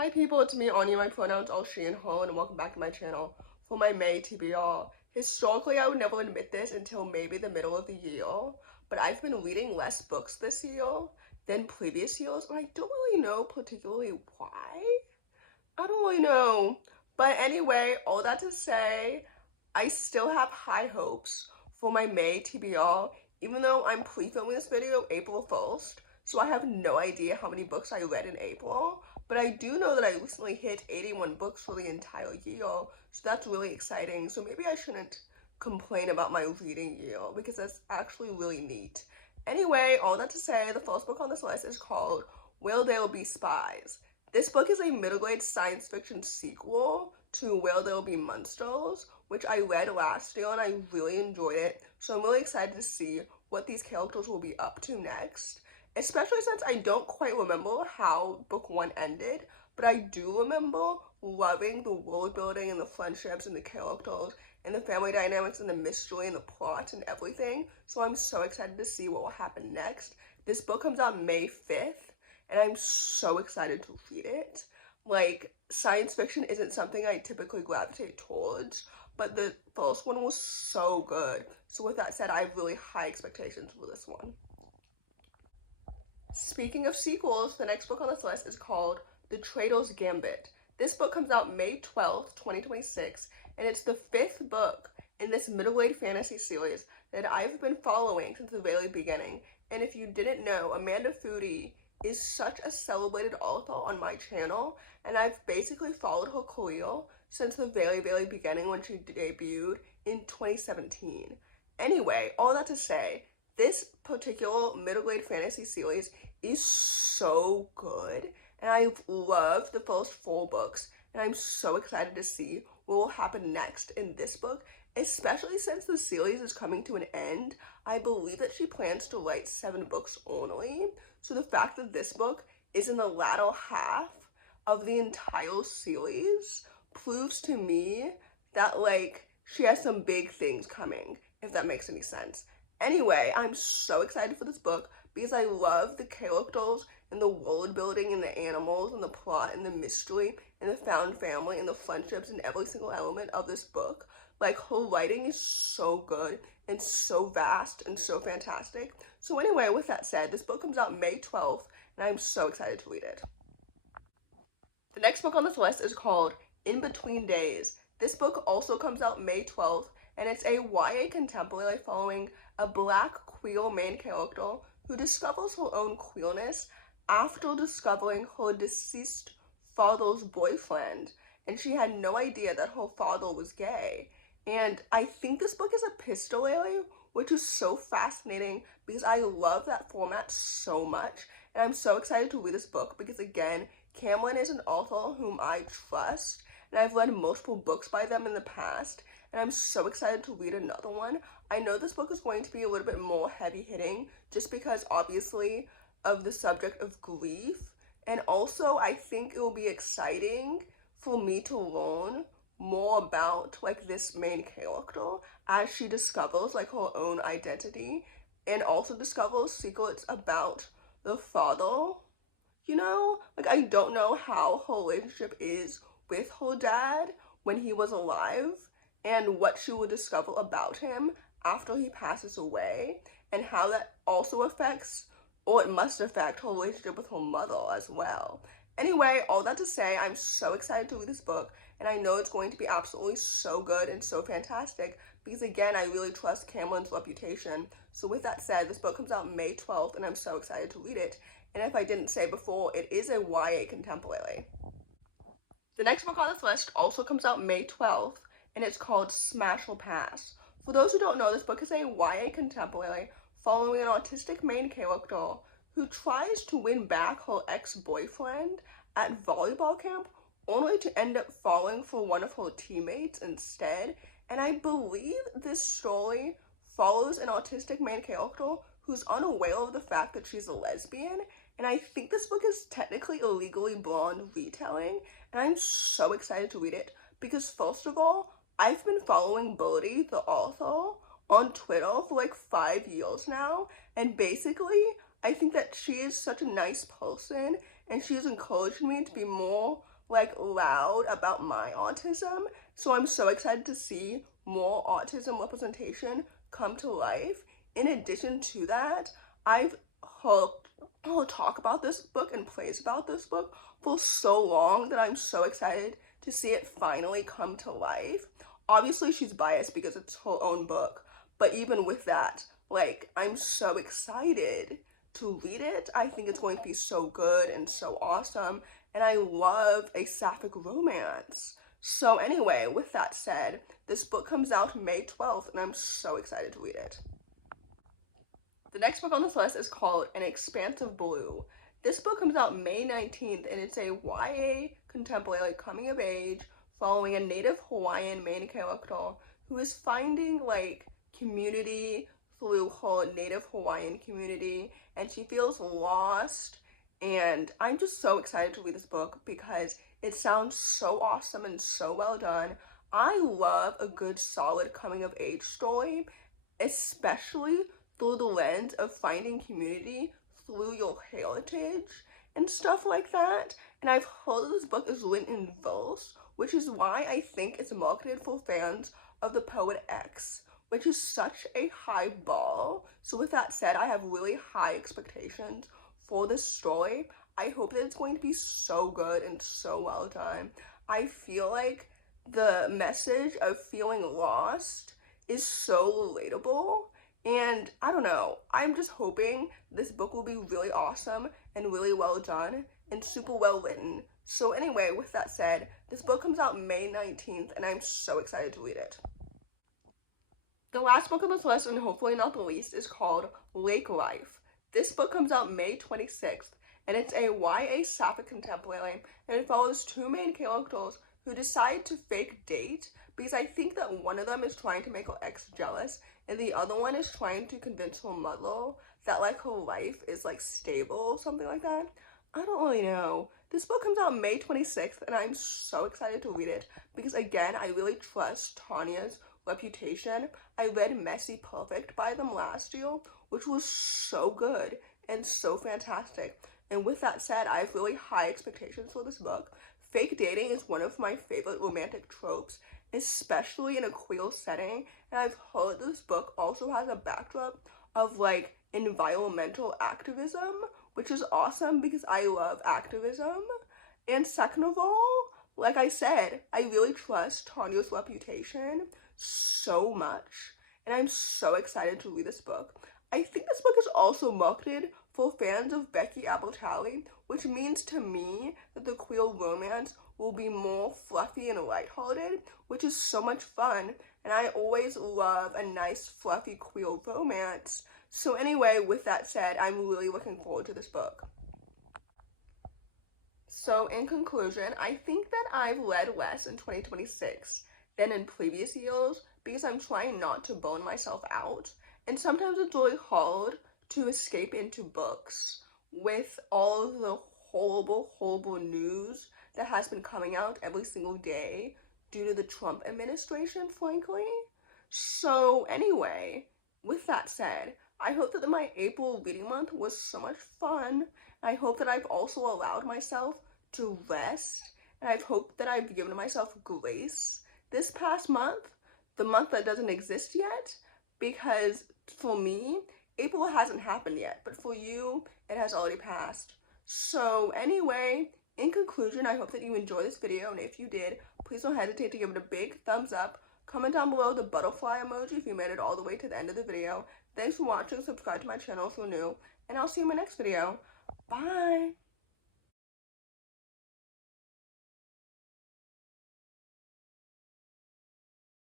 Hi people, it's me Anja, my pronouns are she and her, and welcome back to my channel for my May TBR. Historically, I would never admit this until maybe the middle of the year, but I've been reading less books this year than previous years, and I don't really know particularly why. I don't really know. But anyway, all that to say, I still have high hopes for my May TBR, even though I'm pre-filming this video April 1st, so I have no idea how many books I read in April. But I do know that I recently hit 81 books for the entire year, so that's really exciting. So maybe I shouldn't complain about my reading year, because that's actually really neat. Anyway, all that to say, the first book on this list is called Will There Be Spies? This book is a middle-grade science fiction sequel to Will There Be Monsters, which I read last year and I really enjoyed it, so I'm really excited to see what these characters will be up to next. Especially since I don't quite remember how book 1 ended, but I do remember loving the world building and the friendships and the characters and the family dynamics and the mystery and the plot and everything, so I'm so excited to see what will happen next. This book comes out May 5th, and I'm so excited to read it. Like, science fiction isn't something I typically gravitate towards, but the first one was so good, so with that said, I have really high expectations for this one. Speaking of sequels, the next book on this list is called The Traitor's Gambit. This book comes out May 12th, 2026, and it's the 5th book in this middle-grade fantasy series that I've been following since the very beginning. And if you didn't know, Foody is such a celebrated author on my channel, and I've basically followed her career since the very beginning when she debuted in 2017. Anyway, all that to say, this particular middle-grade fantasy series is so good, and I've loved the first 4 books, and I'm so excited to see what will happen next in this book, especially since the series is coming to an end. I believe that she plans to write 7 books only, so the fact that this book is in the latter half of the entire series proves to me that, like, she has some big things coming, if that makes any sense. Anyway, I'm so excited for this book because I love the characters and the world building and the animals and the plot and the mystery and the found family and the friendships and every single element of this book. Like, her writing is so good and so vast and so fantastic. So anyway, with that said, this book comes out May 12th, and I'm so excited to read it. The next book on this list is called In Between Days. This book also comes out May 12th, and it's a YA contemporary following a black queer main character who discovers her own queerness after discovering her deceased father's boyfriend, and she had no idea that her father was gay. And I think this book is epistolary, which is so fascinating because I love that format so much, and I'm so excited to read this book because, again, Camryn is an author whom I trust, and I've read multiple books by them in the past, and I'm so excited to read another one. I know this book is going to be a little bit more heavy-hitting just because, obviously, of the subject of grief, and also I think it will be exciting for me to learn more about, like, this main character as she discovers, like, her own identity and also discovers secrets about the father, you know? Like, I don't know how her relationship is with her dad when he was alive and what she will discover about him after he passes away, and how that also affects, or it must affect, her relationship with her mother as well. Anyway, all that to say, I'm so excited to read this book, and I know it's going to be absolutely so good and so fantastic because, again, I really trust Camryn's reputation. So with that said, this book comes out May 12th, and I'm so excited to read it. And if I didn't say before, it is a YA contemporary. The next book on this list also comes out May 12th, and it's called Smash or Pass. For those who don't know, this book is a YA contemporary following an autistic main character who tries to win back her ex-boyfriend at volleyball camp, only to end up falling for one of her teammates instead. And I believe this story follows an autistic main character who's unaware of the fact that she's a lesbian, and I think this book is technically a Legally Blonde retelling, and I'm so excited to read it because, first of all, I've been following Birdie, the author, on Twitter for like 5 years now, and basically I think that she is such a nice person, and she has encouraged me to be more like loud about my autism, so I'm so excited to see more autism representation come to life. In addition to that, I've heard talk about this book and praise about this book for so long that I'm so excited to see it finally come to life. Obviously, she's biased because it's her own book, but even with that, like, I'm so excited to read it. I think it's going to be so good and so awesome, and I love a sapphic romance. So anyway, with that said, this book comes out May 12th, and I'm so excited to read it. The next book on this list is called An Expanse of Blue. This book comes out May 19th, and it's a YA contemporary coming of age following a native Hawaiian main character who is finding, like, community through her native Hawaiian community, and she feels lost. And I'm just so excited to read this book because it sounds so awesome and so well done. I love a good, solid coming of age story, especially through the lens of finding community through your heritage and stuff like that. And I've heard this book is written in verse, which is why I think it's marketed for fans of the poet X, which is such a high bar. So with that said, I have really high expectations for this story. I hope that it's going to be so good and so well done. I feel like the message of feeling lost is so relatable, and I don't know, I'm just hoping this book will be really awesome and really well done and super well written. So anyway, with that said, this book comes out May 19th, and I'm so excited to read it. The last book on this list, and hopefully not the least, is called Lake Life. This book comes out May 26th, and it's a YA sapphic contemporary, and it follows two main characters who decide to fake date because I think that one of them is trying to make her ex jealous, and the other one is trying to convince her mother that, like, her life is, like, stable or something like that. I don't really know. This book comes out May 26th, and I'm so excited to read it because, again, I really trust Tanya's reputation. I read Messy Perfect by them last year, which was so good and so fantastic. And with that said, I have really high expectations for this book. Fake dating is one of my favorite romantic tropes, especially in a queer setting, and I've heard this book also has a backdrop of, like, environmental activism, which is awesome because I love activism. And second of all, like I said, I really trust Tanya's reputation so much, and I'm so excited to read this book. I think this book is also marketed for fans of Becky Albertalli, which means to me that the queer romance will be more fluffy and lighthearted, which is so much fun, and I always love a nice fluffy queer romance. So anyway, with that said, I'm really looking forward to this book. So in conclusion, I think that I've read less in 2026 than in previous years because I'm trying not to burn myself out, and sometimes it's really hard to escape into books with all of the horrible news that has been coming out every single day due to the Trump administration, frankly. So anyway, with that said, I hope that my April reading month was so much fun. I hope that I've also allowed myself to rest, and I've hoped that I've given myself grace this past month, the month that doesn't exist yet, because for me, April hasn't happened yet, but for you, it has already passed. So anyway, in conclusion, I hope that you enjoyed this video, and if you did, please don't hesitate to give it a big thumbs up. Comment down below the butterfly emoji if you made it all the way to the end of the video. Thanks for watching, subscribe to my channel if you're new, and I'll see you in my next video. Bye!